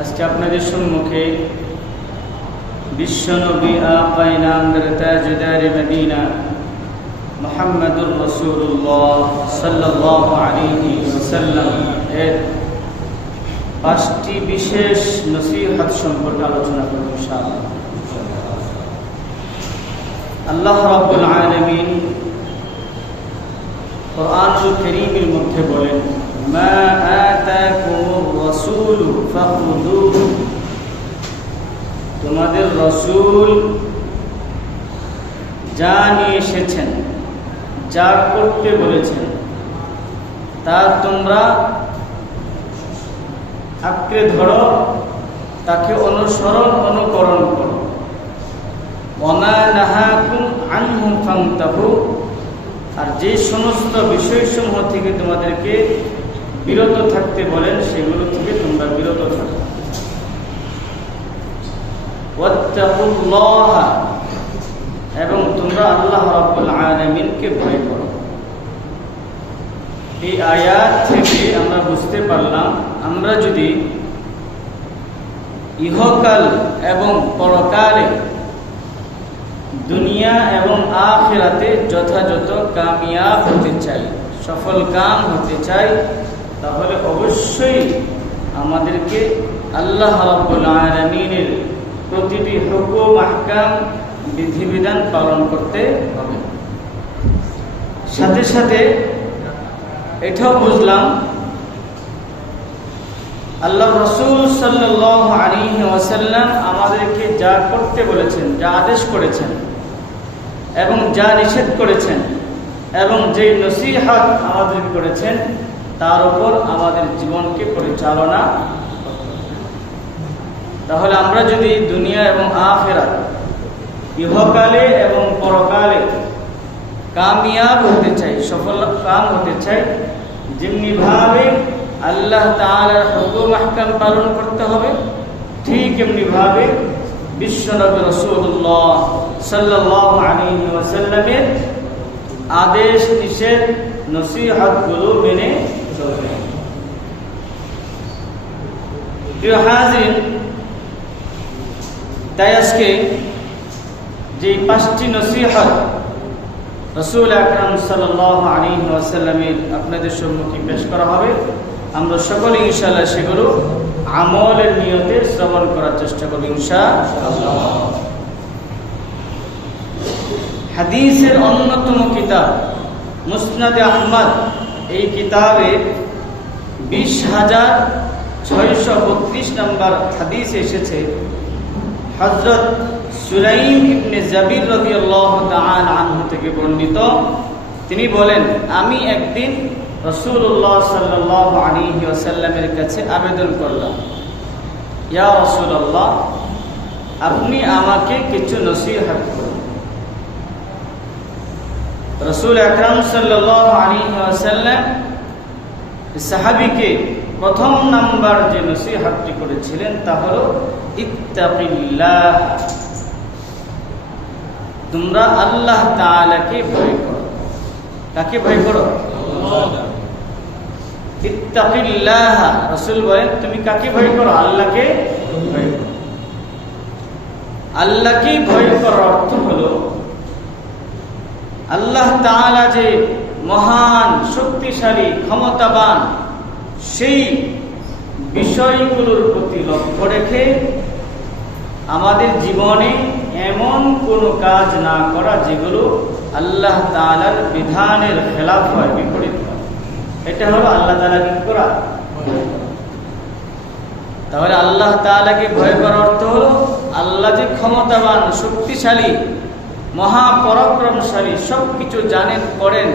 আজকে আপনাদের সম্মুখে বিশ্বনবী আকায়ে নামদার তাজদার মদিনা মুহাম্মদুর রাসূলুল্লাহ সাল্লাল্লাহু আলাইহি ওয়াসাল্লাম এর 5টি বিশেষ নসিহত সম্পর্কে আলোচনা করব ইনশাআল্লাহ। আল্লাহ রাব্বুল আলামিন কুরআনুল কারীমের মধ্যে বলেন, মা আতাকুমুর রাসূলু ফাখুযুহু, তোমাদের রাসূল যা নিয়ে এসেছেন, যা করতে বলেছেন, তা তোমরা আঁকড়ে ধরো, তাকে অনুকরণ করো। ওয়া মা নাহাকুম আনহু ফান্তাহু, আর যে সমস্ত বিষয়সমূহ থেকে তোমাদেরকে বিরত থাকতে বলেন সেগুলো থেকে তোমরা বিরত থাকো। ওয়াত্তাকুল্লাহ, এবং তোমরা আল্লাহ রাব্বুল আলামিনকে ভয় করো। এই আয়াত থেকে আমরা বুঝতে পারলাম, আমরা যদি ইহকাল এবং পরকালে দুনিয়া এবং আখিরাতে যথাযথ কামিয়াব হতে চাই, সফল কাম হতে চাই, তাহলে অবশ্যই আমাদেরকে আল্লাহ রাব্বুল আলামিনের প্রতিটি হুকুম আহকাম বিধিবিধান পালন করতে হবে। সাথে সাথে এটাও বুঝলাম, আল্লাহ রাসূল সাল্লাল্লাহু আলাইহি ওয়াসাল্লাম আমাদেরকে যা করতে বলেছেন, যা আদেশ করেছেন এবং যা নিষেধ করেছেন এবং যে নসিহত আমাদের করেছেন, তার উপর আমাদের জীবনকে পরিচালনা করতে হবে। তাহলে আমরা যদি দুনিয়া এবং আখিরাত, ইহকালে এবং পরকালে কামিয়াব হতে চাই, সফল কাম হতে চাই, যেমনিভাবে আল্লাহ তাআলার হুকুম আহকাম পালন করতে হবে, ঠিক এমনিভাবে বিশ্বনবী রাসূলুল্লাহ সাল্লাল্লাহু আলাইহি ওয়াসাল্লামের আদেশ নিষেধ নসিহতগুলো মেনে চলবে। প্রিয় হাজিরিন, তাই আজকে যে 5টি নসিহত রাসূল আকরাম সাল্লাল্লাহু আলাইহি ওয়াসাল্লামের আপনাদের সম্মুখে পেশ করা হবে, আমরা সকলে ইনশাআল্লাহ সেগুলো আমলের নিয়তে শ্রবণ করার চেষ্টা করব ইনশাআল্লাহ। হাদিসের অন্যতম কিতাব মুসনাদে আহমদ, এই কিতাবে 20,632 নম্বর হাদিসে এসেছে, হযরত সুলাইম ইবনে জাবির রাদিয়াল্লাহু তাআলা আনহু থেকে বর্ণিত। তিনি বলেন, আমি একদিন রাসূলুল্লাহ সাল্লাল্লাহু আলাইহি ওয়াসাল্লামের কাছে আবেদন করলাম, ইয়া রাসূলুল্লাহ, আপনি আমাকে কিছু নসিহত করুন। রাসূল আকরাম সাল্লাল্লাহু আলাইহি ওয়াসাল্লাম সাহাবীকে প্রথম নাম্বার যে নসিহতটি করেছিলেন তা হলো ইত্তাকিল্লাহ, তোমরা আল্লাহ তাআলাকে ভয় করো। কাকে ভয় করো? ইত্তাকিল্লাহ, রাসূল বলেন তুমি কাকে ভয় করো? আল্লাহকে ভয় করো। আল্লাহকে ভয় করার অর্থ হলো আল্লাহ তাআলা যে মহান, শক্তিশালী, ক্ষমতাবান, সেই বিষয়গুলোর প্রতি লক্ষ্য রেখে আমাদের জীবনে এমন কোনো কাজ না করা যেগুলো আল্লাহ তাআলার বিধানের খেলাফ হয়, বিপরীত হয়। এটা হলো আল্লাহ তাআলাকে কি করা। তাহলে আল্লাহ তাআলাকে ভয় করার অর্থ হলো আল্লাহ যে ক্ষমতাবান, শক্তিশালী, মহাপরাক্রমশালী, সবকিছু জানেন, করেন,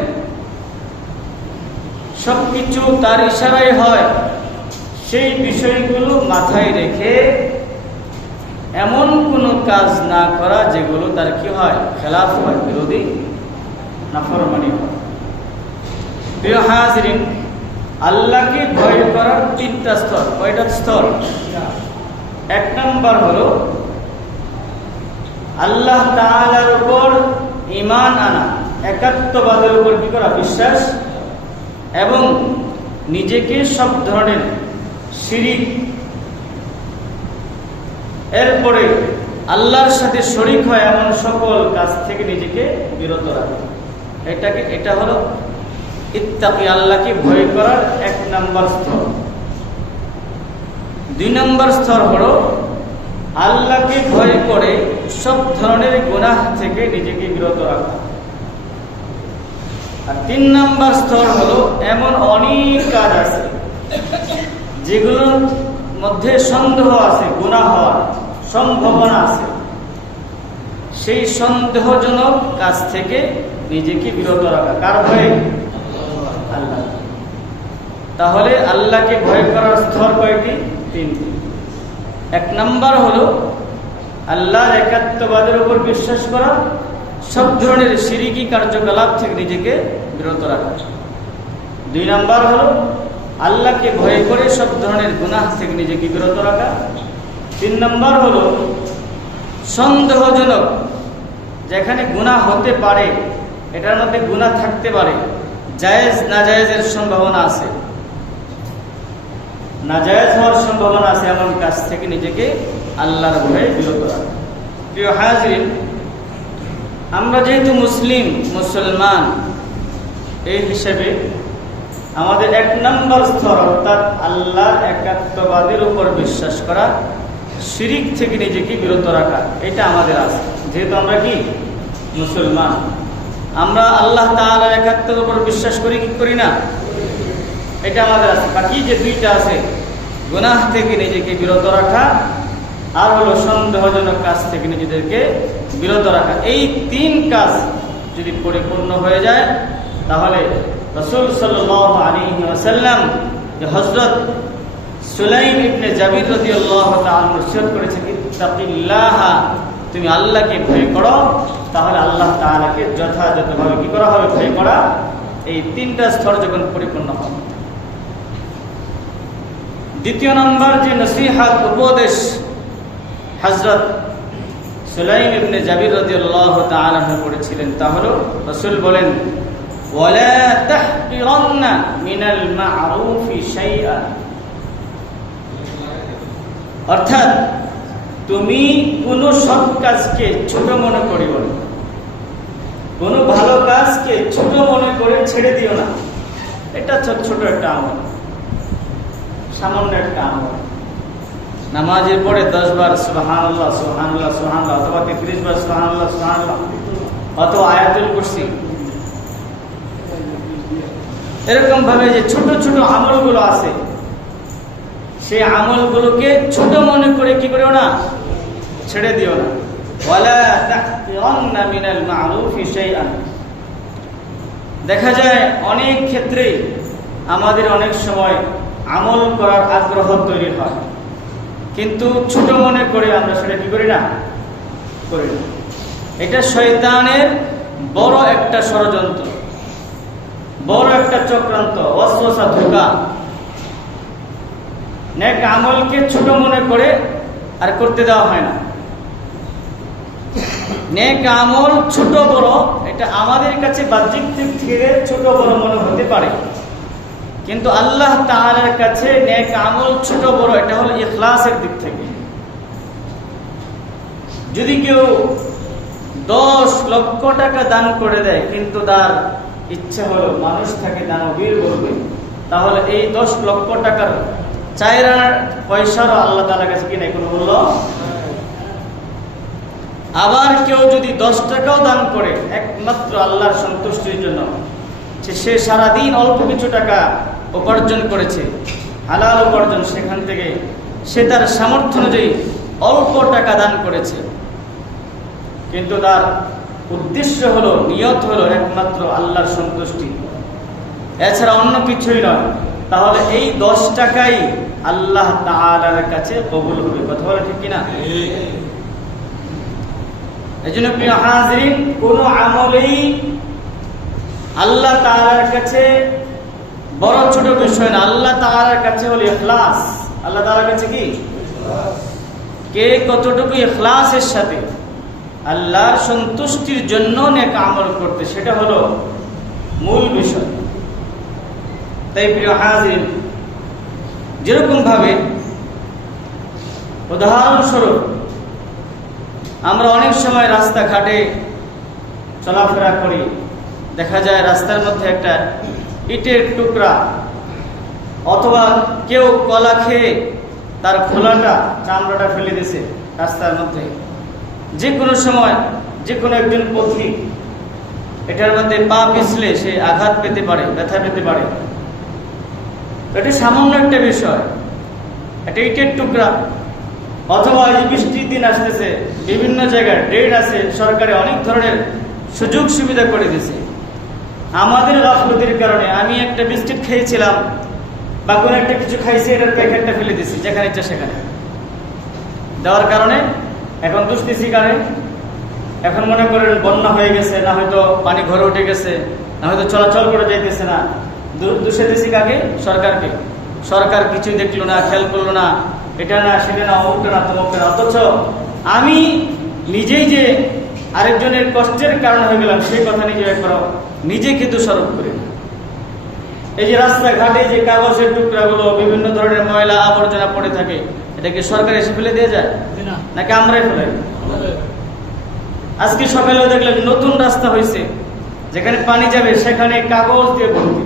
সবকিছু তার ইশারায় হয়, সেই বিষয়গুলো মাথায় রেখে এমন কোনো কাজ না করা যেগুলো তার কি হয়, খেলাফ হয়, বিরোধী, নাফরমানি হয়। প্রিয় হাজিরিন, আল্লাহকে ভয় করার 3টা স্তর। কয়টা স্তর? 1 নম্বর হলো আল্লাহ তাআলার উপর ঈমান আনা, একাত্মবাদের উপর কি করা, বিশ্বাস, এবং নিজেকে সব ধরনের শিরিক এরপরে আল্লাহর সাথে শরীক হয় এমন সকল কাজ থেকে নিজেকে বিরত রাখা। এটা হলো ইত্তাকি, আল্লাহকে ভয় করার 1 নম্বর স্তর। 2 নম্বর স্তর হলো আল্লাহকে ভয় করে সব ধরনের গুনাহ থেকে নিজেকে বিরত রাখা। আর 3 নম্বর স্তর হলো এমন অনেক কাজ আছে যেগুলোর মধ্যে সন্দেহ আছে, গুনাহ হওয়ার সম্ভাবনা আছে, সেই সন্দেহজনক কাজ থেকে নিজেকে বিরত রাখা। কার ভয়ে? আল্লাহ। তাহলে আল্লাহকে ভয় করার স্তর কয়টি? 3টি। 1 নম্বর হলো আল্লাহর একাত্মবাদের উপর বিশ্বাস করা, সব ধরনের শিরকি কার্যকলাপ থেকে নিজেকে বিরত রাখা। 2 নম্বর হলো আল্লাহকে ভয় করে সব ধরনের গুনাহ থেকে নিজেকে বিরত রাখা। 3 নম্বর হলো সন্দেহজনক, যেখানে গুনাহ হতে পারে, এটার মধ্যে গুনাহ থাকতে পারে, জায়েজ নাজায়েজের সম্ভাবনা আছে, নাজায়েজ হওয়ার সম্ভাবনা আছে, এমন কাজ থেকে নিজেকে আল্লাহর ভয়ে বিরত রাখা। প্রিয় হাজিরিন, আমরা যেহেতু মুসলমান, এই হিসেবে আমাদের 1 নম্বর স্তর অর্থাৎ আল্লাহর একাত্মবাদের উপর বিশ্বাস করা, শিরিক থেকে নিজেকে বিরত রাখা, এটা আমাদের আছে। যেহেতু আমরা কি মুসলমান, আমরা আল্লাহ তাআলার একাত্মের উপর বিশ্বাস করি কি করি না? এটা আমাদের আছে। বাকি যে 2টা আছে, গুনাহ থেকে নিজেকে বিরত রাখা আর হলো সন্দেহজনক কাজ থেকে নিজেদেরকে বিরত রাখা, এই 3 কাজ যদি পরিপূর্ণ হয়ে যায়, তাহলে রাসূল সাল্লাল্লাহু আলাইহি ওয়াসাল্লাম যে হযরত সুলাইম ইবনে জাবির রাদিয়াল্লাহু তাআলা নসিহত করেছেন, ইত্তাকিল্লাহ, তুমি আল্লাহকে ভয় করো, তাহলে আল্লাহ তাআলাকে যথাযথভাবে কি করা হবে? ভয় করা। এই 3টা স্তর যখন পরিপূর্ণ হবে। 2 নম্বর যে নসিহত, উপদেশ হযরত সুলাইম ইবনে জাবির রাদিয়াল্লাহু তাআলা করেছিলেন, তা হলো রাসূল বলেন, ওয়ালা তাহকিরান্না মিনাল মা'রুফি শাইআ, অর্থাৎ তুমি কোন সৎ কাজকে ছোট মনে করিও না, কোন ভালো কাজকে ছোট মনে করে ছেড়ে দিও না। এটা ছোট একটা আমল, সামান্য একটা আমল। নামাজের পরে 10 বার সুবহানাল্লাহ সুবহানাল্লাহ সুবহানাল্লাহ, অথবা 33 বার সুবহানাল্লাহ সুবহানাল্লাহ, অথবা আয়াতুল কুরসি, এরকম ভাবে যে ছোট ছোট আমলগুলো আছে, সেই আমলগুলোকে ছোট মনে করে কি করিও না? ছেড়ে দিও না। ওয়ালা তাহকিরান্না মিনাল মা'রুফি শাইআন। দেখা যায় অনেক ক্ষেত্রেই আমাদের অনেক সময় আমল করার আগ্রহ তৈরি হয়, কিন্তু ছোট মনে করে আমরা সেটা কি করি না? করি না। এটা শয়তানের বড় একটা ষড়যন্ত্র, বড় একটা চক্রান্ত, ওয়াসওয়াসা, ধোঁকা। নেক আমলকে ছোট মনে করে আর করতে দেওয়া হয় না। নেক আমল ছোট বড়, এটা আমাদের কাছে বাহ্যিক দিক থেকে ছোট বড় মনে হতে পারে, কিন্তু আল্লাহ তাআলার কাছে নেক আমল ছোট বড়, এটা হলো ইখলাসের দিক থেকে। যদি কেউ 10 লক্ষ টাকা দান করে দেয়, কিন্তু তার ইচ্ছা হলো মানুষ তাকে দানবীর বলবে, তাহলে এই 10 লক্ষ টাকার 4 আনার পয়সারও আল্লাহ তাআলার কাছে কি নাই, কোনো মূল্য। আবার কেউ যদি 10 টাকাও দান করে একমাত্র আল্লাহর সন্তুষ্টির জন্য, সে সারাদিন অল্প কিছু টাকা উপার্জন করেছে, হালাল উপার্জন, সেখান থেকে সে তার সামর্থ্য অনুযায়ী অল্প টাকা দান করেছে, কিন্তু তার উদ্দেশ্য হলো, নিয়ত হলো একমাত্র আল্লাহর সন্তুষ্টি, এছাড়া অন্য কিছুই নয়, তাহলে এই 10 টাকাই আল্লাহ তাআলার কাছে কবুল হবে। কথা বলে ঠিক কিনা? এজন্য প্রিয় হাজিরিন, কোন আমলেই আল্লাহ তাআলার কাছে বড় ছোট বিষয় না। আল্লাহ তাআলার কাছে হলো ইখলাস। আল্লাহ তাআলার কাছে কি? কে কতটুকু ইখলাসের সাথে আল্লাহর সন্তুষ্টির জন্য নেক আমল করতে, সেটা হলো মূল বিষয়। তাই প্রিয় হাজির, যেরকম ভাবে উদাহরণস্বরূপ আমরা অনেক সময় রাস্তাঘাটে চলাফেরা করি, দেখা যায় রাস্তার মধ্যে একটা ইটের টুকরা অথবা কেউ কলা খেয়ে তার খোলাটা চামড়াটা ফেলে দিয়েছে রাস্তার মধ্যে। যে কোনো সময় যে কোনো একজন পথিক এটার মধ্যে পা পিছলে সে আঘাত পেতে পারে, ব্যথা পেতে পারে। এটা সামান্য একটা বিষয়, এটা ইটের টুকরা। অথবা এই বৃষ্টির দিন আসতেছে, বিভিন্ন জায়গায় ড্রেন আছে, সরকারে অনেক ধরনের সুযোগ সুবিধা করে দিয়েছে। আমাদের গাফলতির কারণে আমি একটা বিস্কিট খেয়েছিলাম বা কোনো একটা কিছু খাইছি, এটার প্যাকেটটা ফেলে দিচ্ছি যেখানে ইচ্ছা সেখানে দেওয়ার কারণে এখন দুষ্টিছি কারণে এখন মনে করেন বন্যা হয়ে গেছে, না হয়তো পানি ঘরে উঠে গেছে, না হয়তো চলাচল করে যাইতেছে না। দোষে দিছি কাকে? সরকারকে। সরকার কিছু দেখলো না, খেয়াল করলো না, এটা না সেটা না, অমুকটা না তমুকটা না। অথচ আমি নিজেই যে আরেকজনের কষ্টের কারণ হয়ে গেলাম সেই কথা নিজে একবার নিজেকে দোষারোপ করি না। এই যে রাস্তাঘাটে যে কাগজের টুকরাগুলো বিভিন্ন ধরনের ময়লা আবর্জনা পড়ে থাকে, এটা কি সরকার এসে ফেলে দিয়ে যায় নাকি আমরাই ফেলাই? আজকে সকালেও দেখলেন নতুন রাস্তা হয়েছে, যেখানে পানি যাবে সেখানে কাগজ দিয়ে ভর্তি।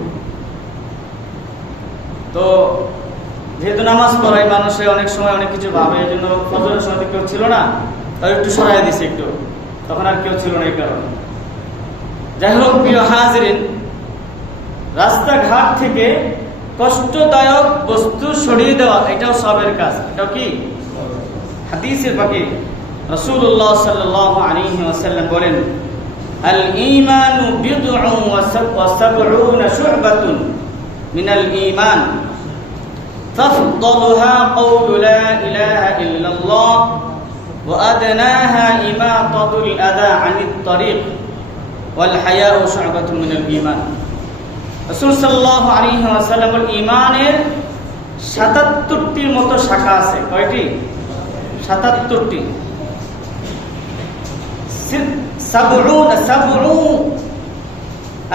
তো যেহেতু নামাজ পড়াই মানুষে অনেক সময় অনেক কিছু ভাবে, এই জন্য ফজরের সময় কেউ ছিল না, তাই একটু সরাই দিছে একটু, তখন আর কেউ ছিল না এই কারণে। যাই হোক প্রিয় হাজিরিন, রাস্তাঘাট থেকে কষ্টদায়ক বস্তু সরিয়ে দেওয়া এটাও সবের কাজ। এটাও কি হাদিসের বাকি রাসূলুল্লাহ সাল্লাল্লাহু আলাইহি ওয়াসাল্লাম বলেন, আল ঈমানু বিদ'উন ওয়া সাব'উনা শু'বাতুন মিনাল ঈমান ফাফদালুহা কাওলু লা ইলাহা ইল্লাল্লাহ ওয়া আদনাহা ইমাতাতুল আযা আনিত তারিক ওয়াল হায়াউ শু'বাতুন মিনাল ঈমান। রাসূল সাল্লাল্লাহু আলাইহি ওয়াসাল্লাম বলেন, ঈমানের ৭৭টির মতো শাখা আছে। কয়টি? ৭৭টি।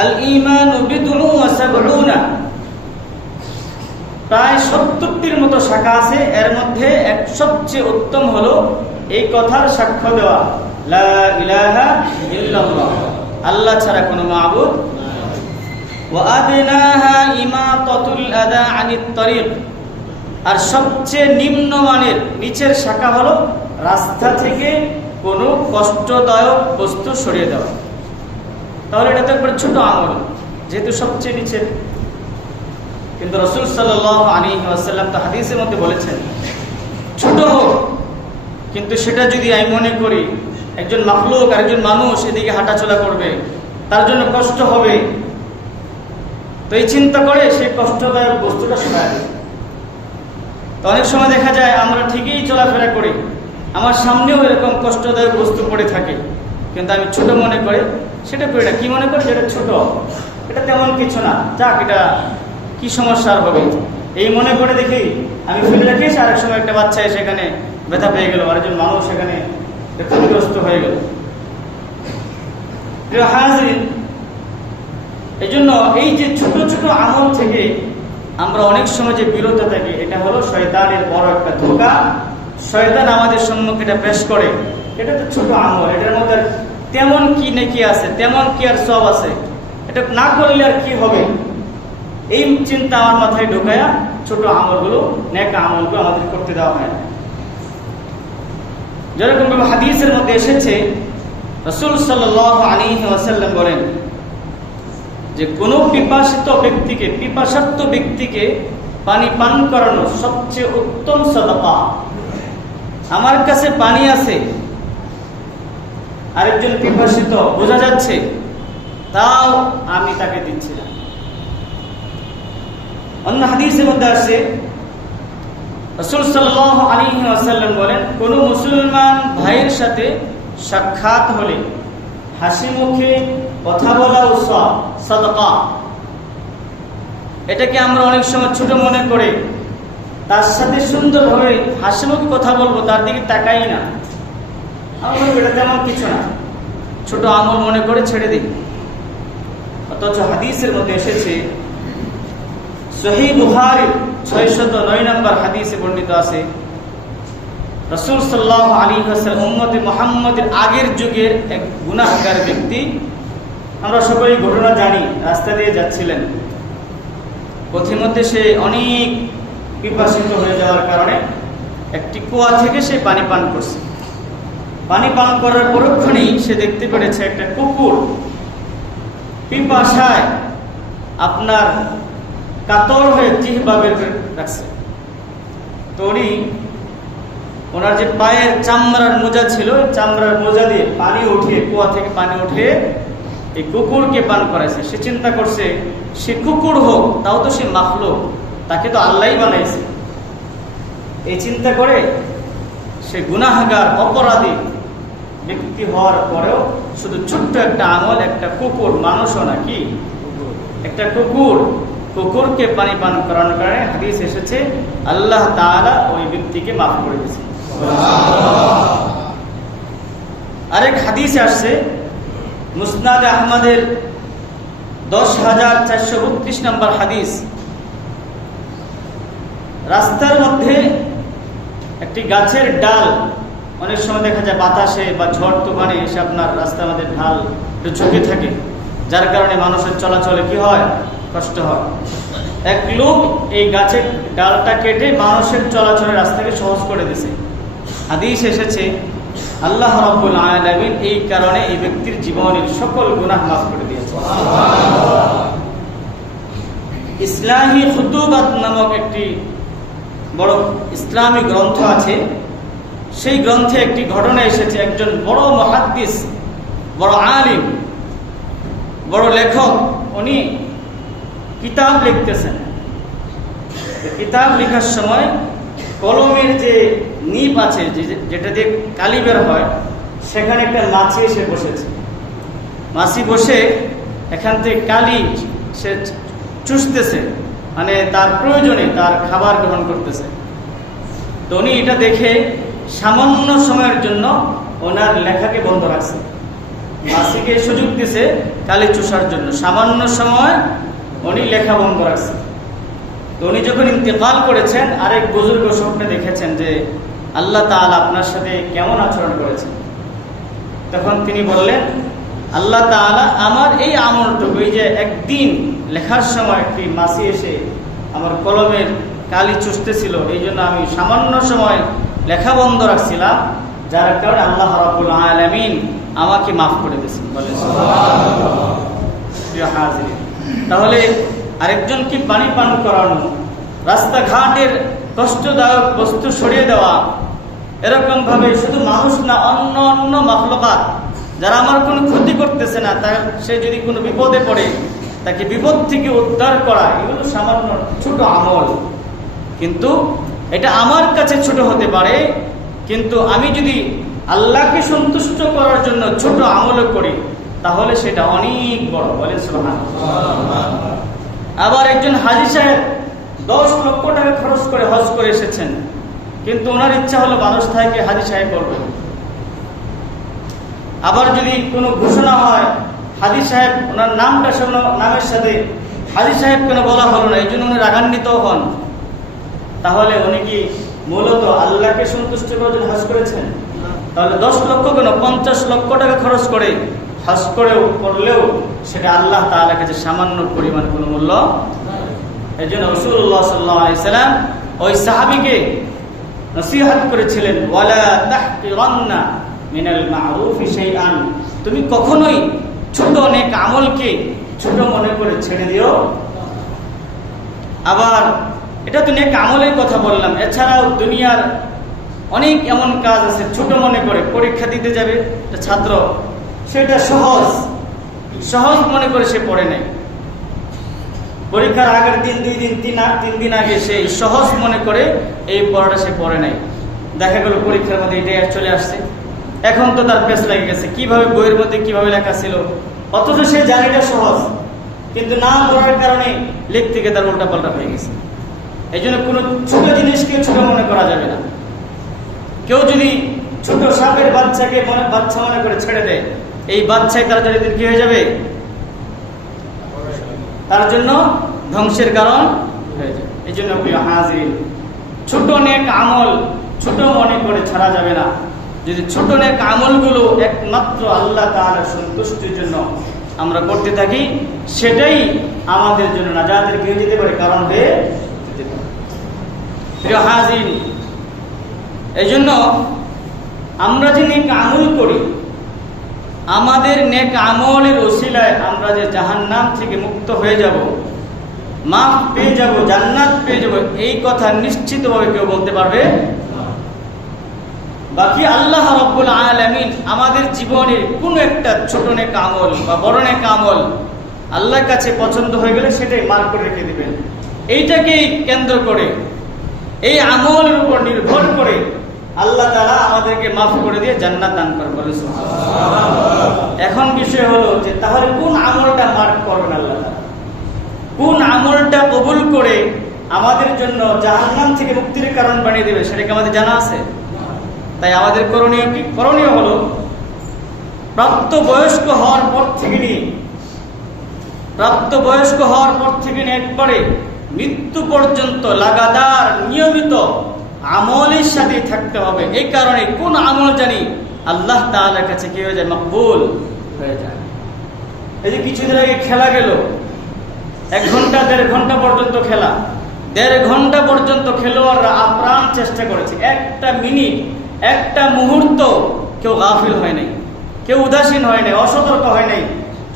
আল ঈমানু বিদ'উন ওয়া সাব'উনা, প্রায় ৭০টির মতো শাখা আছে। এর মধ্যে এক সবচেয়ে উত্তম হলো এই কথার সাক্ষ্য দেওয়া, লা ইলাহা ইল্লাল্লাহ, আল্লাহ ছাড়া কোনো মাবুদ, ওয়া আদনাহা ইমাতাতুল আযা আনিত তারিক, আর সবচেয়ে নিম্নমানের নিচের শাখা হলো রাস্তা থেকে কোনো কষ্টদায়ক বস্তু সরিয়ে দেওয়া। তাহলে এটা তো একবার ছোট আমল, যেহেতু সবচেয়ে নিচের। কিন্তু রাসূল সাল্লাল্লাহু আলাইহি ওয়াসাল্লাম তো হাদিসের মধ্যে বলেছেন, ছোট হোক কিন্তু সেটা যদি আমি মনে করি একজন মাখলুক আর একজন মানুষ এদিকে হাঁটাচলা করবে, তার জন্য কষ্ট হবে, তো এই চিন্তা করে সেই কষ্টদায়ক বস্তুটা সরায় দেয়। তো অনেক সময় দেখা যায় আমরা ঠিকই চলাফেরা করি, আমার সামনেও এরকম কষ্টদায়ক বস্তু পড়ে থাকে, কিন্তু আমি ছোট মনে করে সেটা করি না। কি মনে করি? যেটা ছোট, এটা তেমন কিছু না, যাক এটা কি সমস্যা আর হবে, এই মনে করে দেখি আমি ফেলে রাখিস। আরেক সময় একটা বাচ্চা সেখানে ব্যথা পেয়ে গেল, আরেকজন মানুষ সেখানে ক্ষতিগ্রস্ত হয়ে গেল। হাজির, এই জন্য এই যে ছোট ছোট আমল থেকে আমরা অনেক সময় যে বিরত থাকি, এটা হলো শয়তানের বড় একটা ধোঁকা। শয়তান আমাদের সম্মুখে এটা পেশ করে, এটা তো ছোট আমল, এটার মধ্যে তেমন কি নেকি আছে, তেমন কি আর সব আছে, এটা না করলে আর কি হবে, এই চিন্তা আমার মাথায় ঢোকায়া ছোট আমলগুলো, নেক আমলগুলো আমাদের করতে দেওয়া হয় না। যেরকম হাদিসের মধ্যে এসেছে, রাসূল সাল্লাল্লাহু আলাইহি ওয়াসাল্লাম বলেন যে কোন পিপাসার্ত ব্যক্তিকে পানি পান করানো সবচেয়ে উত্তম সাদাকা। আমার কাছে পানি আছে, আরেকজন পিপাসিত বোঝা যাচ্ছে, তাও আমি তাকে দিচ্ছি না। অন্য হাদিসের মধ্যে আছে, রাসূল সাল্লাল্লাহু আলাইহি ওয়াসাল্লাম বলেন, কোন মুসলমান ভাইয়ের সাথে সাক্ষাৎ হলে হাসি মুখে কথা বলাও সাদাকা। এটাকে আমরা অনেক সময় ছোট মনে করে তার সাথে সুন্দরভাবে হাসি মুখে কথা বলবো, তার দিকে তাকাই না, আমার এটা তেমন কিছু না, ছোট আমল মনে করে ছেড়ে দিই। অথচ হাদিসের মধ্যে এসেছে, সহিহ বুখারী 609 নম্বর হাদিসে বর্ণিত আছে, রাসূল সাল্লাল্লাহু আলাইহি ওয়াসাল্লাম উম্মতে মুহাম্মদের আগের যুগের এক গুনাহগার ব্যক্তি, আমরা সকলেই ঘটনা জানি। রাস্তা দিয়ে যাচ্ছিলেন, পথিমধ্যে সে অনেক পিপাসিত হয়ে যাওয়ার কারণে একটি কুয়া থেকে সে পানি পান করছে। পানি পান করার পরক্ষণেই সে দেখতে পেরেছে একটা কুকুর পিপাসায় আপনার কাতর হয়ে জিহ্বা বের করে রাখছে। তো উনি ওনার যে পায়ের চামড়ার মোজা ছিল, চামড়ার মোজা দিয়ে পানি উঠিয়ে, কুয়া থেকে পানি উঠিয়ে এই কুকুরকে পান করাইছে। সে চিন্তা করছে, সে কুকুর হোক তাও তো সে মাখলুক, তাকে তো আল্লাহই বানাইছে। এই চিন্তা করে সে গুনাহগার অপরাধী ব্যক্তি হওয়ার পরেও শুধু ছোট্ট একটা আমল, একটা কুকুর, মানুষও নাকি একটা কুকুরকে পানি পান করানোর কারণে হাদিস এসেছে আল্লাহ তাআলা ওই ব্যক্তিকে মাফ করে দিয়েছেন। আরেক হাদিসে আসছে মুসনাদ আহমদের 10,432 নম্বর হাদিস, রাস্তার মধ্যে একটি গাছের ডাল, অনেক সময় দেখা যায় বাতাসে বা ঝড় তুফানে এসে আপনার রাস্তার মধ্যে ঢাল একটু ঝুঁকে থাকে, যার কারণে মানুষের চলাচলে কি হয়, কষ্ট হয়। এক লোক এই গাছের ডালটা কেটে মানুষের চলাচলের রাস্তাকে সহজ করে দিয়েছে। হাদিস এসেছে আল্লাহ রাব্বুল আলামিন এই কারণে এই ব্যক্তির জীবনের সকল গুনাহ মাফ করে দিয়েছে। ইসলামী খুতুবাত নামক একটি বড় ইসলামী গ্রন্থ আছে। সেই গ্রন্থে একটি ঘটনা এসেছে, একজন বড় মুহাদ্দিস, বড় আলিম, বড় লেখক, উনি কিতাব লিখতেছেন। কিতাব লেখার সময় কলমের যে নিপ আছে, যেটা দিয়ে কালি বের হয়, সেখানে একটা মাছি এসে বসেছে। মাছি বসে এখান থেকে কালি সে চুষতেছে, মানে তার প্রয়োজনে তার খাবার গ্রহণ করতেছে। তো উনি এটা দেখে সামান্য সময়ের জন্য ওনার লেখাকে বন্ধ রাখছে। মাছিকে সুযোগ দিছে কালি চুষার জন্য, সামান্য সময় উনি লেখা বন্ধ রাখছে। তো উনি যখন ইন্তেকাল করেছেন, আরেক বুজুর্গ স্বপ্নে দেখেছেন যে আল্লাহ তাআলা আপনার সাথে কেমন আচরণ করেছেন। তখন তিনি বললেন, আল্লাহ তাআলা আমার এই আমলটুকু, এই যে একদিন লেখার সময় একটি মাছি এসে আমার কলমের কালি চুষতেছিল, এই জন্য আমি সামান্য সময় লেখা বন্ধ রাখছিলাম, যার কারণে আল্লাহ রাব্বুল আলামিন আমাকে মাফ করে দিয়েছেন। বলেন সুবহানাল্লাহ। প্রিয় হাজিরিন, তাহলে আরেকজনকে পানি পান করানো, রাস্তাঘাটের কষ্টদায়ক বস্তু সরিয়ে দেওয়া, এরকম ভাবে শুধু মানুষ না, অন্য মাখলুকাত যারা আমার কোনো ক্ষতি করতেছে না, তার সে যদি কোনো বিপদে পড়ে তাকে বিপদ থেকে উদ্ধার করা, এগুলো সামান্য ছোট আমল। কিন্তু এটা আমার কাছে ছোট হতে পারে, কিন্তু আমি যদি আল্লাহকে সন্তুষ্ট করার জন্য ছোট আমল করি তাহলে সেটা অনেক বড়। বলেন সুবহানাল্লাহ। আবার একজন হাজী সাহেব 10 লক্ষ টাকা খরচ করে হজ করে এসেছেন, কিন্তু ওনার ইচ্ছা হলো মানুষ থেকে হাজী সাহেব করবেন। আবার যদি কোনো ঘোষণা হয় হাজী সাহেব, ওনার নামটা নামের সাথে হাজী সাহেব কেন বলা হলো না, এই জন্য উনি রাগান্বিত হন, তাহলে উনি কি মূলত আল্লাহকে সন্তুষ্ট করার জন্য হজ করেছেন? তাহলে 10 লক্ষ কেন 50 লক্ষ টাকা খরচ করে হজ করলেও সেটা আল্লাহ তাআলার কাছে সামান্য পরিমাণ কোনো মূল্য। এই জন্য রাসূলুল্লাহ সাল্লাল্লাহু আলাইহি সাল্লাম ওই সাহাবীকে নসিহত করেছিলেন, ওয়ালা তাহকিরান্না মিনাল মা'রুফি শাইআন, তুমি কখনোই ছোট অনেক আমলকে ছোট মনে করে ছেড়ে দিও। আবার এটা তো নেক আমলের কথা বললাম, এছাড়াও দুনিয়ার অনেক এমন কাজ আছে ছোট মনে করে। পরীক্ষা দিতে যাবে একটা ছাত্র, সেটা সহজ মনে করে সে পড়ে নেয়। পরীক্ষার আগের দিন, 2 দিন, 3 দিন আগে সে সহজ মনে করে এই পড়াটা সে পড়ে নেয়। দেখা গেল পরীক্ষার মধ্যে এটা চলে আসছে, এখন তো তার পেছ লেগে গেছে কিভাবে বইয়ের মধ্যে কিভাবে লেখা ছিল, অথচ সে জানে এটা সহজ, কিন্তু না পড়ার কারণে লিখতে গিয়ে তার উল্টা পাল্টা হয়ে গেছে। এই জন্য কোনো ছোট জিনিসকে ছোট মনে করা যাবে না। কেউ যদি ছোট সাপের বাচ্চাকে বাচ্চা মনে করে ছেড়ে দেয়, এই বাচ্চাই তার জন্য কি হয়ে যাবে, তার জন্য ধ্বংসের কারণ হয়ে যাবে। এই জন্য প্রিয় হাজির, ছোট নেক আমল ছোট মনে করে ছাড়া যাবে না। যদি ছোট নেক আমলগুলো একমাত্র আল্লাহ তাআলার সন্তুষ্টির জন্য আমরা করতে থাকি, সেটাই আমাদের জন্য নাজাতের কি হয়ে যেতে পারে, কারণ হয়ে যেতে পারে। প্রিয় হাজির, এই জন্য আমরা যে নেক আমল করি, আমাদের নেক আমলের ওসিলায় আমরা যে জাহান্নাম থেকে মুক্ত হয়ে যাব, মাফ পেয়ে যাব, জান্নাত পেয়ে যাব, এই কথা নিশ্চিতভাবে কেউ বলতে পারবে। বাকি আল্লাহ রাব্বুল আলামিন আমাদের জীবনের কোনো একটা ছোট নেক আমল বা বড় নেক আমল আল্লাহর কাছে পছন্দ হয়ে গেলে সেটাই মার্ক করে রেখে দিবেন। এইটাকেই কেন্দ্র করে, এই আমলের উপর নির্ভর করে আল্লাহ তাআলা আমাদেরকে মাফ করে দিয়ে জান্নাত দান করবেন। এখন বিষয় হলো যে তাহলে কোন আমলটা মার্ক করবেন আল্লাহ তাআলা, কোন আমলটা কবুল করে আমাদের জন্য জাহান্নাম থেকে মুক্তির কারণ বানিয়ে দেবে, সেটা কি আমাদের জানা আছে? তাই আমাদের করণীয় কি? করণীয় হলো প্রাপ্তবয়স্ক হওয়ার পর থেকে নিয়ে একবারে মৃত্যু পর্যন্ত লাগাতার নিয়মিত আমলের সাথে থাকতে হবে। এই কারণে কোন আমল জানি আল্লাহ তাআলার কাছে কি হয়ে যায়, মকবুল হয়ে যায়। এই যে কিছুদিন আগে খেলা গেল, 1 ঘন্টা 1.5 ঘন্টা পর্যন্ত খেলা, 1.5 ঘন্টা পর্যন্ত খেলোয়াড়রা আপ্রাণ চেষ্টা করেছে। একটা মিনিট, একটা মুহূর্ত কেউ গাফিল হয় নাই, কেউ উদাসীন হয় নাই, অসতর্ক হয় নাই,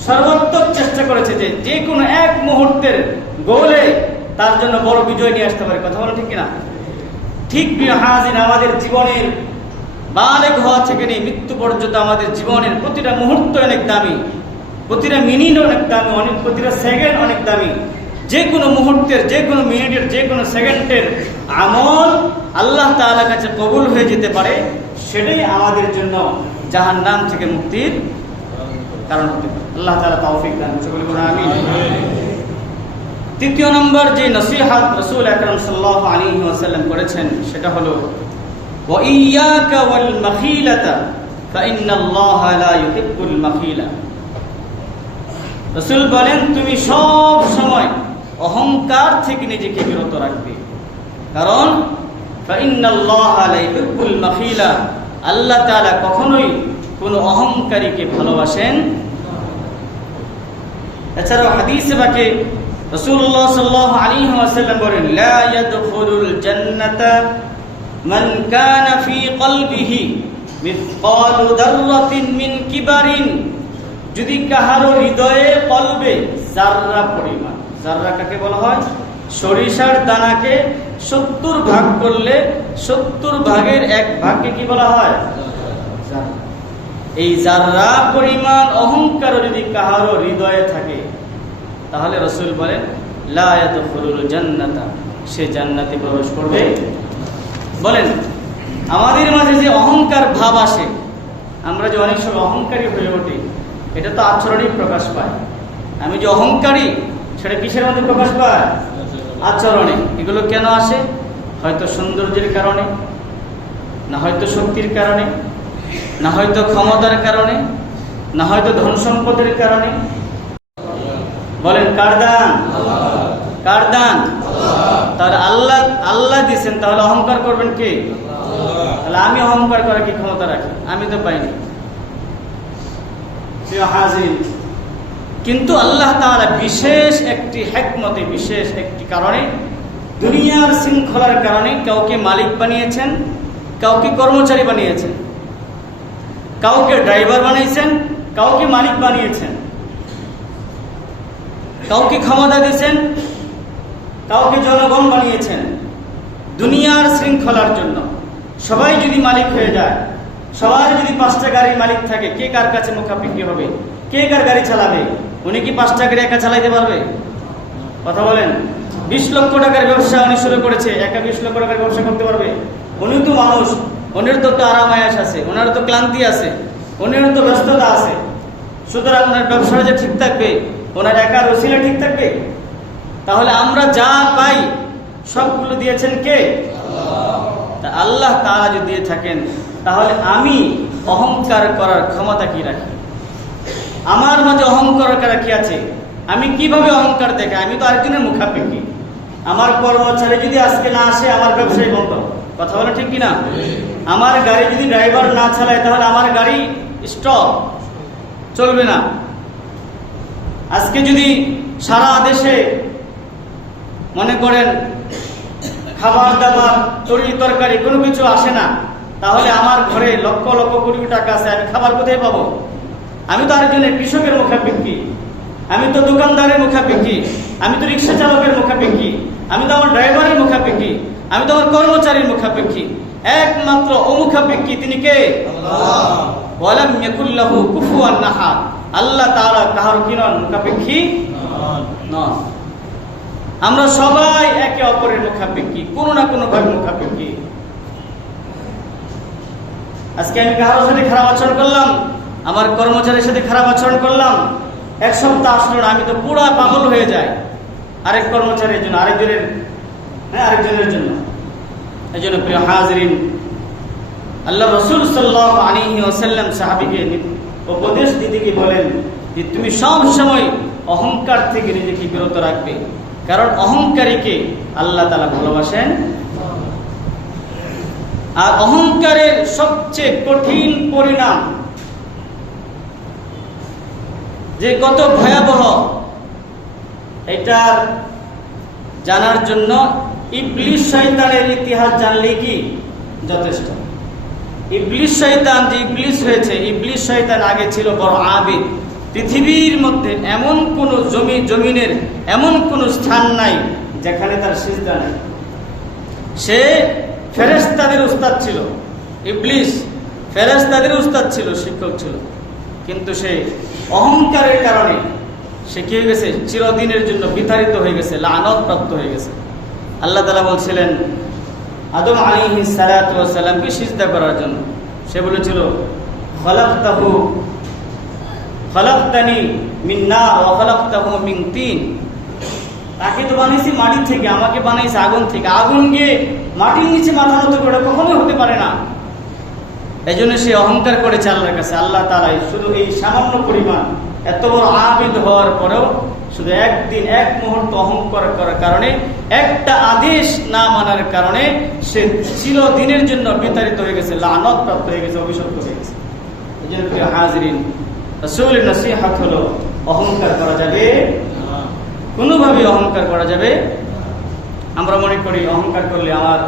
সর্বোত্তম চেষ্টা করেছে যে যে কোনো এক মুহূর্তের গোলে তার জন্য বড় বিজয় নিয়ে আসতে পারে। কথা বলো ঠিক কিনা? ঠিক প্রিয় হাজির, আমাদের জীবনের বালেগ হওয়া থেকে নিয়ে মৃত্যু পর্যন্ত আমাদের জীবনের প্রতিটা মুহূর্ত অনেক দামি, প্রতিটা মিনিট অনেক দামি, প্রতিটা সেকেন্ড অনেক দামি। যে কোনো মুহূর্তের, যে কোনো মিনিটের, যে কোনো সেকেন্ডের আমল আল্লাহ তাআলার কাছে কবুল হয়ে যেতে পারে, সেটাই আমাদের জন্য জাহান্নাম থেকে মুক্তির কারণ হতে পারে। আল্লাহ তাআলা তৌফিক দান করুন, আমিন। তৃতীয় নম্বর যে নসিহত রাসূল আকরাম সাল্লাল্লাহু আলাইহি ওয়াসাল্লাম করেছেন, সেটা হলো ওয়া ইয়াকা ওয়াল মাখিলাতা ফাইন্নাল্লাহা লা ইউহিব্বুল মাখিলা। রাসূল বলেন, তুমি সব সময় অহংকার থেকে নিজেকে বিরত রাখবে, কারণ ফাইন্নাল্লাহা লা ইউহিব্বুল মাখিলা, আল্লাহ তাআলা কখনোই কোনো অহংকারীকে ভালোবাসেন। এছাড়াও হাদিসে পাকে রাসূলুল্লাহ সাল্লাল্লাহু আলাইহি ওয়াসাল্লাম বলেন, লা ইয়াদখুলুল জান্নাতা মান কানা ফি কলবিহি মিসকালু যাররাতিন মিন কিবারিন। যদি কাহারো হৃদয়ে, কলবে যাররা পরিমাণ, যাররা কাকে বলা হয়? সরিষার দানাকে 70 ভাগ করলে 70 ভাগের 1 ভাগকে কি বলা হয়? যাররা। এই যাররা পরিমাণ অহংকার যদি কাহারো হৃদয়ে থাকে, তাহলে রাসূল বলেন লা ইয়াদখুলুল জান্নাতা, সে জান্নাতে প্রবেশ করবে। বলেন, আমাদের মাঝে যে অহংকার ভাব আসে, আমরা যে অনেক সময় অহংকারী হয়ে উঠি, এটা তো আচরণেই প্রকাশ পায়। আমি যে অহংকারী, সেটা কিসের মধ্যে প্রকাশ পায়? আচরণে। এগুলো কেন আসে? হয়তো সৌন্দর্যের কারণে, না হয়তো শক্তির কারণে, না হয়তো ক্ষমতার কারণে, না হয়তো ধন সম্পদের কারণে। বলেন, কার দান? কার দান? তাহলে আল্লাহ দিয়েছেন, তাহলে অহংকার করবেন কে? তাহলে আমি অহংকার করার কি ক্ষমতা রাখি? আমি তো পাইনি। কিন্তু আল্লাহ তাআলা বিশেষ একটি হিকমতে, বিশেষ একটি কারণে, দুনিয়ার শৃঙ্খলার কারণে কাউকে মালিক বানিয়েছেন, কাউকে কর্মচারী বানিয়েছেন, কাউকে ড্রাইভার বানিয়েছেন, কাউকে মালিক বানিয়েছেন, কাউকে ক্ষমতা দিয়েছেন, কাউকে জনগণ বানিয়েছেন। দুনিয়ার শৃঙ্খলার জন্য সবাই যদি মালিক হয়ে যায়, সবার যদি 5টা গাড়ির মালিক থাকে, কে কার কাছে মুখাপেক্ষি হবে? কে কার গাড়ি চালাবে? উনি কি 5টা গাড়ি একা চালাইতে পারবে? কথা বলেন। 20 লক্ষ টাকার ব্যবসা উনি শুরু করেছে, একা 20 লক্ষ টাকার ব্যবসা করতে পারবে? উনি তো মানুষ, উনির তো একটা আরাম আয়াস আছে, ওনার তো ক্লান্তি আছে, উনির তো ব্যস্ততা আছে। সুতরাং ওনার ব্যবসাটা যে ঠিক থাকবে, ওনার একার ওসিলা ঠিক থাকবে? তাহলে আমরা যা পাই সবগুলো দিয়েছেন কে? তা আল্লাহ তাআলা যদি দিয়ে থাকেন, তাহলে আমি অহংকার করার ক্ষমতা কি রাখি? আমার মাঝে অহংকার করা কি আছে? আমি কিভাবে অহংকার দেখাই? আমি তো আরেকজনের মুখাপেক্ষি। আমার কর্মচারী যদি আজকে না আসে, আমার ব্যবসায় বন্ধ। কথা বলে ঠিক কিনা? আমার গাড়ি যদি ড্রাইভার না চালায় তাহলে আমার গাড়ি স্টপ, চলবে না। আজকে যদি সারা দেশে মনে করেন খাবার দাবার তরি তরকারি কোনো কিছু আসে না, তাহলে আমার ঘরে লক্ষ লক্ষ কোটি টাকা আছে, আমি খাবার কোথায় পাবো? আমি তো আরেকজনের কৃষকের মুখাপেক্ষী, আমি তো দোকানদারের মুখাপেক্ষী, আমি তো রিক্সা চালকের মুখাপেক্ষী, আমি তো আমার ড্রাইভারের মুখাপেক্ষী, আমি তো আমার কর্মচারীর মুখাপেক্ষী। একমাত্র ও মুখাপেক্ষী তিনি কে? আল্লাহ। ওয়ালাম ইয়াকুল লাহু কুফুয়ান আহাদ। আল্লাহ তাআলা কাহার কি নন? মুখাপেক্ষী নন। আমরা সবাই একে অপরের মুখাপেক্ষী, কোনো না কোনো ভাবে মুখাপেক্ষী। আজকে আমি কারোর সাথে খারাপ আচরণ করলাম, আমার কর্মচারীর সাথে খারাপ আচরণ করলাম, এক সপ্তাহ আসলো না, আমি তো পুরা পাগল হয়ে যাই আরেক কর্মচারীর জন্য, আরেকজনের জন্য। এই জন্য প্রিয় হাজরিন, আল্লাহ রসুল সাল্লাল্লাহু আলাইহি ওয়াসাল্লাম সাহাবীকে উপদেশ দিতে গিয়ে বলেন যে তুমি সব সময় অহংকার থেকে নিজেকে বিরত রাখবে, কারণ অহংকারীকে আল্লাহ তাআলা ভালোবাসেন। আর অহংকারের সবচেয়ে কঠিন পরিণাম যে কত ভয়াবহ, এটা জানার জন্য ইবলিস শয়তানের ইতিহাস জানলে কি যথেষ্ট। ইবলিস শয়তান যে ইবলিস হয়েছে, ইবলিস শয়তান আগে ছিল বড় আবিদ। পৃথিবীর মধ্যে এমন কোন জমিনের এমন কোন স্থান নাই যেখানে তার সিজদা নাই। সে ফেরেশতাদের উস্তাদ ছিল, ইবলিস ফেরেশতাদের উস্তাদ ছিল, শিক্ষক ছিল। কিন্তু সে অহংকারের কারণে সে কি হয়ে গেছে? চিরদিনের জন্য বিতাড়িত হয়ে গেছে, লানত প্রাপ্ত হয়ে গেছে। আল্লাহ তাআলা বলছিলেন আদম আলাইহিস সালাতু ওয়াস সালামকে সিজদা করার জন্য। সে বলেছিল খালাকতানি মিন নার ওয়া খালাকতাহু মিন তিন। তাকে তো বানাইছি মাটি থেকে, আমাকে বানাইছে আগুন থেকে। আগুন গিয়ে মাটির নিচে মাথা নত করে কখনোই হতে পারে না। এই জন্য সে অহংকার করেছে আল্লাহর কাছে। আল্লাহ তাআলা শুধু এই সামান্য পরিমাণ এত বড় আবিদ হওয়ার পরেও শুধু একদিন এক মুহূর্ত অহংকার করার কারণে, একটা আদেশ না মানার কারণে সে চিরদিনের জন্য বিতাড়িত হয়ে গেছে, লানত প্রাপ্ত হয়ে গেছে, অভিশপ্ত হয়ে গেছে। এই জন্য প্রিয় হাজরিন, রাসূলের নসিহত হলো অহংকার করা যাবে কোনোভাবে অহংকার করা যাবে। আমরা মনে করি অহংকার করলে আমার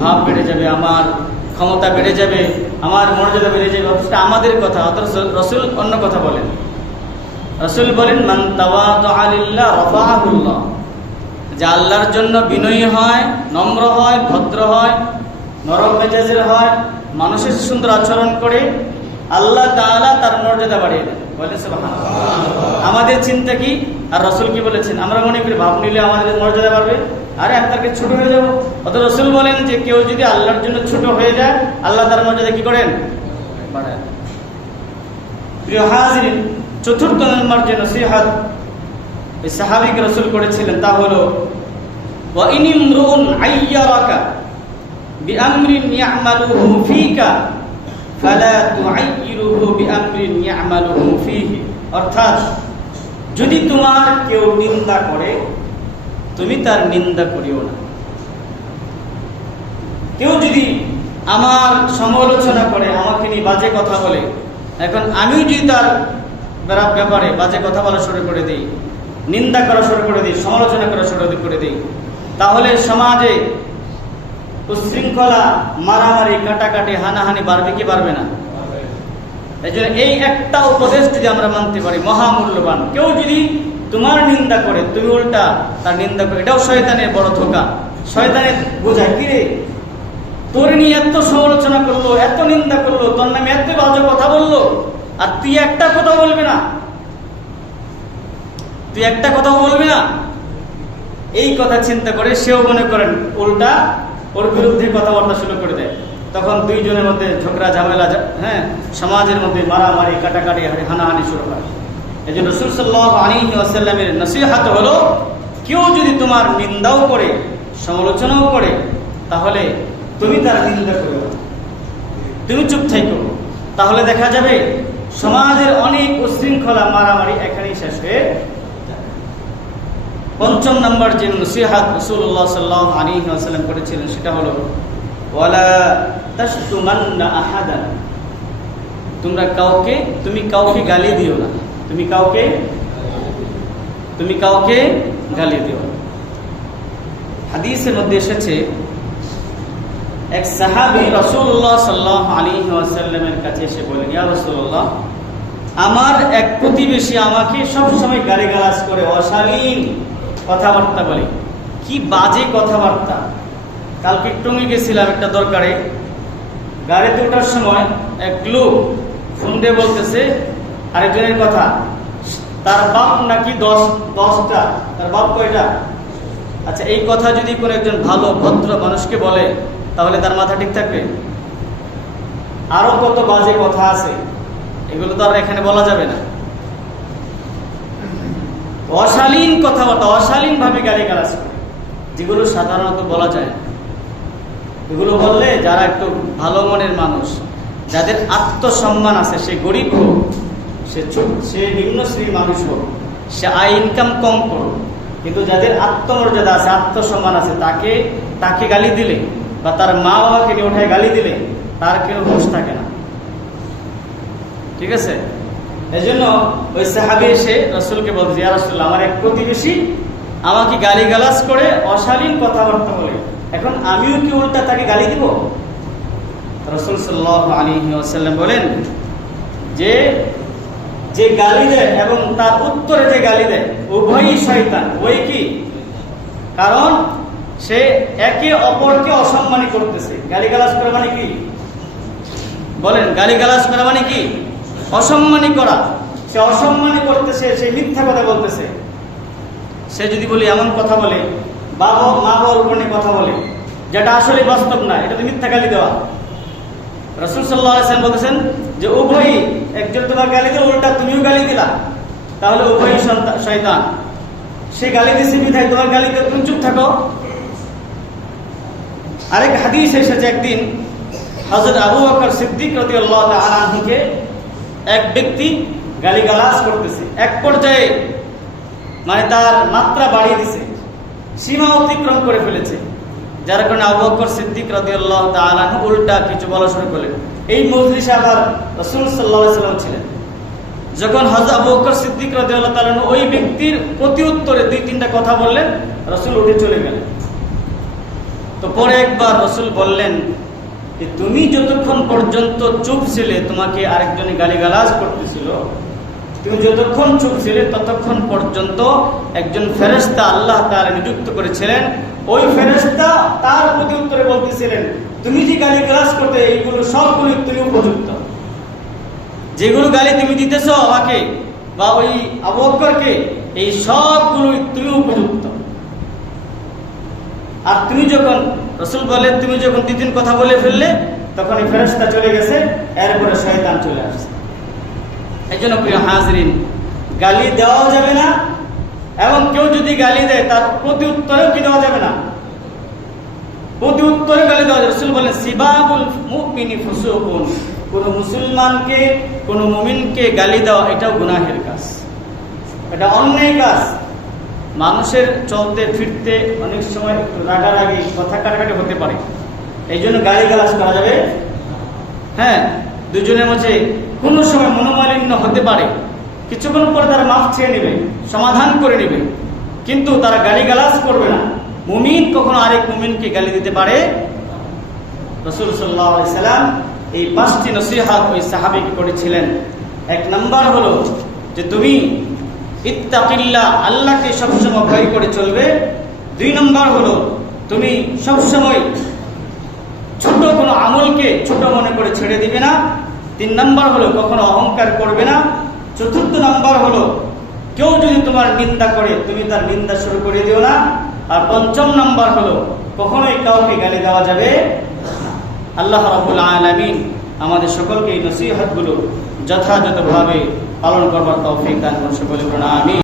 ভাব বেড়ে যাবে, আমার ক্ষমতা বেড়ে যাবে, আমার মর্যাদা বেড়ে যাবে। অথচ আমাদের কথা, অথচ রাসূল অন্য কথা বলেন। রাসূল বলেন মান তাওয়াদা লিল্লাহ রাফাআহুল্লাহ, যে আল্লাহর জন্য বিনয়ী হয়, নম্র হয়, ভদ্র হয়, নরম মেজাজের হয়, মানুষের সুন্দর আচরণ করে, আল্লাহ তাআলা তার মর্যাদা বাড়িয়ে দেন। বলেন সুবহানাল্লাহ। আমাদের চিন্তা কি? আর রাসূল কি বলেছেন? আমরা মনে করি ভাব নিলে আমাদের মর্যাদা বাড়বে, আরে আমি তাকে ছোট হয়ে যাবো। অত রাসূল বলেন যে কেউ যদি আল্লাহর জন্য ছোট হয়ে যায়, আল্লাহ তার মর্যাদা কি করেন? বাড়ায়। প্রিয় হাজরিন, চতুর্থ নম্বর যে নসিহত এই সাহাবীকে রাসূল করেছিলেন তা হলো ওয়া ইন ইমরুন আইয়ারাকা বিআমরিন ইয়ামালুহু ফিকা ফালা তুআইয়িরুহু বিআমরিন ইয়ামালুহু ফিহি। অর্থাৎ যদি তোমার কেউ নিন্দা করে, তুমি তার নিন্দা করিও না। কেউ যদি আমার সমালোচনা করে, আমাকে নিয়ে বাজে কথা বলে, এখন আমি যদি তার ব্যাপারে বাজে কথা বলা শুরু করে দিই, নিন্দা করা শুরু করে দিই, সমালোচনা করা শুরু করে দিই, তাহলে সমাজে উশৃঙ্খলা, মারামারি, কাটাকাটি, হানাহানি বাড়বে কি বাড়বে না? এই জন্য এই একটা উপদেশ যদি আমরা মানতে পারি, মহামূল্যবান। কেউ যদি তোমার নিন্দা করে, তুমি উল্টা তার নিন্দা করে, এটাও শয়তানের বড় ধোঁকা। শয়তানের বোঝায় কি রে, তোর নিয়ে এত সমালোচনা করলো, এত নিন্দা করলো, তোর নামে এত বাজে কথা বললো, আর তুই একটা কথা বলবি না, তুই একটা কথাও বলবি না। এই কথা চিন্তা করে সেও মনে করেন উল্টা ওর বিরুদ্ধে কথাবার্তা শুরু করে দেয়। তখন দুইজনের মধ্যে ঝগড়া ঝামেলা, সমাজের মধ্যে মারামারি, কাটাকাটি, হানাহানি শুরু হয়। এই জন্য রাসূল সাল্লাল্লাহু আলাইহি ওয়াসাল্লামের নসিহত হলো কেউ যদি তোমার নিন্দাও করে, সমালোচনাও করে, তাহলে তুমি তার নিন্দা করো, তুমি চুপ থাকো। তাহলে দেখা যাবে সমাজের অনেক উশৃঙ্খলা, মারামারি এখানেই শেষ হয়ে যাবে। পঞ্চম নম্বর যে নসিহত রাসূলুল্লাহ সাল্লাল্লাহু আলাইহি ওয়াসাল্লাম করেছিলেন সেটা হলো ওয়ালা তাশতুমান্না আহাদান, তুমি কাউকে গালি দিও না, তুমি কাউকে গালি দিও না। হাদিসের মধ্যে এসেছে এক সাহাবী রাসূলুল্লাহ সাল্লাল্লাহু আলাইহি ওয়াসাল্লামের কাছে এসে বলেন, ইয়া রাসূলুল্লাহ, আমার এক প্রতিবেশী আমাকে সব সময় গালিগালাজ করে, অশালীন কথাবার্তা বলে, কি বাজে কথাবার্তা। কালকে টঙ্গী গেছিলাম একটা দরকারে, গাড়িতে ওঠার সময় এক লোক ফোন দিয়ে বলতেছে আরেকজনের কথা, তার বাপ নাকি 10টা, তার বাপ কয়টা? আচ্ছা, এই কথা যদি কোনো একজন ভালো ভদ্র মানুষকে বলে তাহলে তার মাথা ঠিক থাকবে? আরো কত বাজে কথা আছে, এগুলো তো আর এখানে বলা যাবে না। অশালীন কথাবার্তা, অশালীন ভাবে গালিগালাজ করে, যেগুলো সাধারণত বলা যায় না। এগুলো বললে যারা একটু ভালো মনের মানুষ, যাদের আত্মসম্মান আছে, সে গরিব হোক, সে নিম্ন শ্রেণীর মানুষ হোক, সে আয় ইনকাম কম করুক, কিন্তু যাদের আত্মমর্যাদা আছে, আত্মসম্মান আছে, তাকে গালি দিলে বা তার মা বাবাকে নিয়ে ওঠায় গালি দিলে তার কেউ হুঁশ থাকে না। ঠিক আছে? এই জন্য ওই সাহাবী এসে রাসূলকে বলছে, ইয়া রাসূলুল্লাহ, আমার এক প্রতিবেশী আমাকে গালিগালাজ করে, অশালীন কথাবার্তা বলে, এখন আমিও কি উল্টা তাকে গালি দিব? রাসূল সাল্লাল্লাহু আলাইহি ওয়াসাল্লাম বলেন যে গালি দেয় এবং তার উত্তরে যে গালি দেয় উভয়ই শয়তান। ওই কি? কারণ সে একে অপরকে অসম্মানী করতেছে। গালিগালাজ করা মানে কি? বলেন, গালিগালাজ করা মানে কি? অসম্মানী করা। সে অসম্মানী করতেছে, সে মিথ্যা কথা বলতেছে। সে যদি বলি এমন কথা বলে, মা বাবার উপর নিয়ে কথা বলে, যেটা আসলে বাস্তব না, এটা তো মিথ্যা গালি দেওয়া। রাসূল সাল্লাল্লাহু আলাইহি ওয়াসাল্লাম বলেছেন যে উভয়ই, একজন তোমার গালি দিল, উল্টা তুমিও গালি দিলা, তাহলে উভয়ই শয়তান। সে গালি দিছে বিধায় তোমার গালি দিয়ে তুমি চুপ থাকো। আরেক হাদিস এসেছে, একদিন হযরত আবু বকর সিদ্দিক রাদিয়াল্লাহু তাআলা আনহুকে এক ব্যক্তি গালিগালাজ করতেছে, এক পর্যায়ে মানে তার মাত্রা বাড়িয়ে দিছে, সীমা অতিক্রম করে ফেলেছে, যার কারণে আবু বকর সিদ্দিক রাদিয়াল্লাহু তাআলা আনহু উল্টা কিছু বলা শুরু করলেন। এই মজলিসে আবার রাসূল সাল্লাল্লাহু আলাইহি ওয়াসাল্লাম ছিলেন। যখন হযরত আবু বকর সিদ্দিক রাদিয়াল্লাহু তাআলা আনহু ওই ব্যক্তির প্রতি উত্তরে 2-3টা কথা বললেন, রাসূল উঠে চলে গেলেন। তো পরে একবার রাসূল বললেন যে তুমি যতক্ষণ পর্যন্ত চুপ ছিলে, তোমাকে আরেকজনে গালিগালাজ করতেছিল, তুমি যতক্ষণ চুপ ছিলে ততক্ষণ পর্যন্ত একজন ফেরেশতা আল্লাহ তাআলা নিযুক্ত করেছিলেন। ওই ফেরেশতা তার প্রতি উত্তরে বলতেছিলেন, তুমি যে গালিগালাজ করতে, এইগুলো সবগুলো তুমি উপযুক্ত। যেগুলো গালি তুমি দিতেছো আমাকে বা ওই আবু বকরকে, এই সবগুলো তুমি উপযুক্ত। আর তুমি যখন, রাসূল বলে, তুমি যখন 2-3 কথা বলে ফেললে, তখন এই ফেরেশতা চলে গেছে, এরপরে শয়তান চলে আসছে। এই জন্য প্রিয় হাজরিন, গালি দেওয়া যাবে না, এবং কেউ যদি গালি দেয় তার প্রতি উত্তরেও কি দেওয়া যাবে না, প্রতি উত্তরে গালি দেওয়া যাবে। রাসূল বলেন, সিবাবুল মুমিনি ফুসুকুন, কোন মুসলমানকে, কোন মুমিনকে গালি দেওয়া এটাও গুনাহের কাজ, এটা অন্যায় কাজ। মানুষের চলতে ফিরতে অনেক সময় রাগারাগি, কথা কাটাকাটি হতে পারে, এই জন্য গালিগালাজ করা যাবে। হ্যাঁ, দুজনের মাঝে কোনো সময় মনোমালিন্য হতে পারে, কিছুক্ষণ পরে তারা মাফ চেয়ে নেবে, সমাধান করে নেবে, কিন্তু তারা গালিগালাজ করবে না। মুমিন কখনো আরেক মুমিনকে গালি দিতে পারে। রাসূল সাল্লাল্লাহু আলাইহি সাল্লাম এই 5টি নসিহত ওই সাহাবীকে করেছিলেন। 1 নাম্বার হলো যে তুমি ইত্তাকিল্লাহ, আল্লাহকে সবসময় ভয় করে চলবে। 2 নাম্বার হলো তুমি সবসময় ছোট কোনো আমলকে ছোট মনে করে ছেড়ে দিবে না। 3 নাম্বার হলো কখনো অহংকার করবে না। 4র্থ নাম্বার হলো কেউ যদি তোমার নিন্দা করে, তুমি তার নিন্দা শুরু করে দিও না। আর 5ম নাম্বার হলো কখনোই কাউকে গালি দেওয়া যাবে না। আল্লাহ রাব্বুল আলামিন আমাদের সকলকে এই নসিহতগুলো যথাযথভাবে পালন করবার তৌফিক দান করুন। সকলে বলুন আমিন।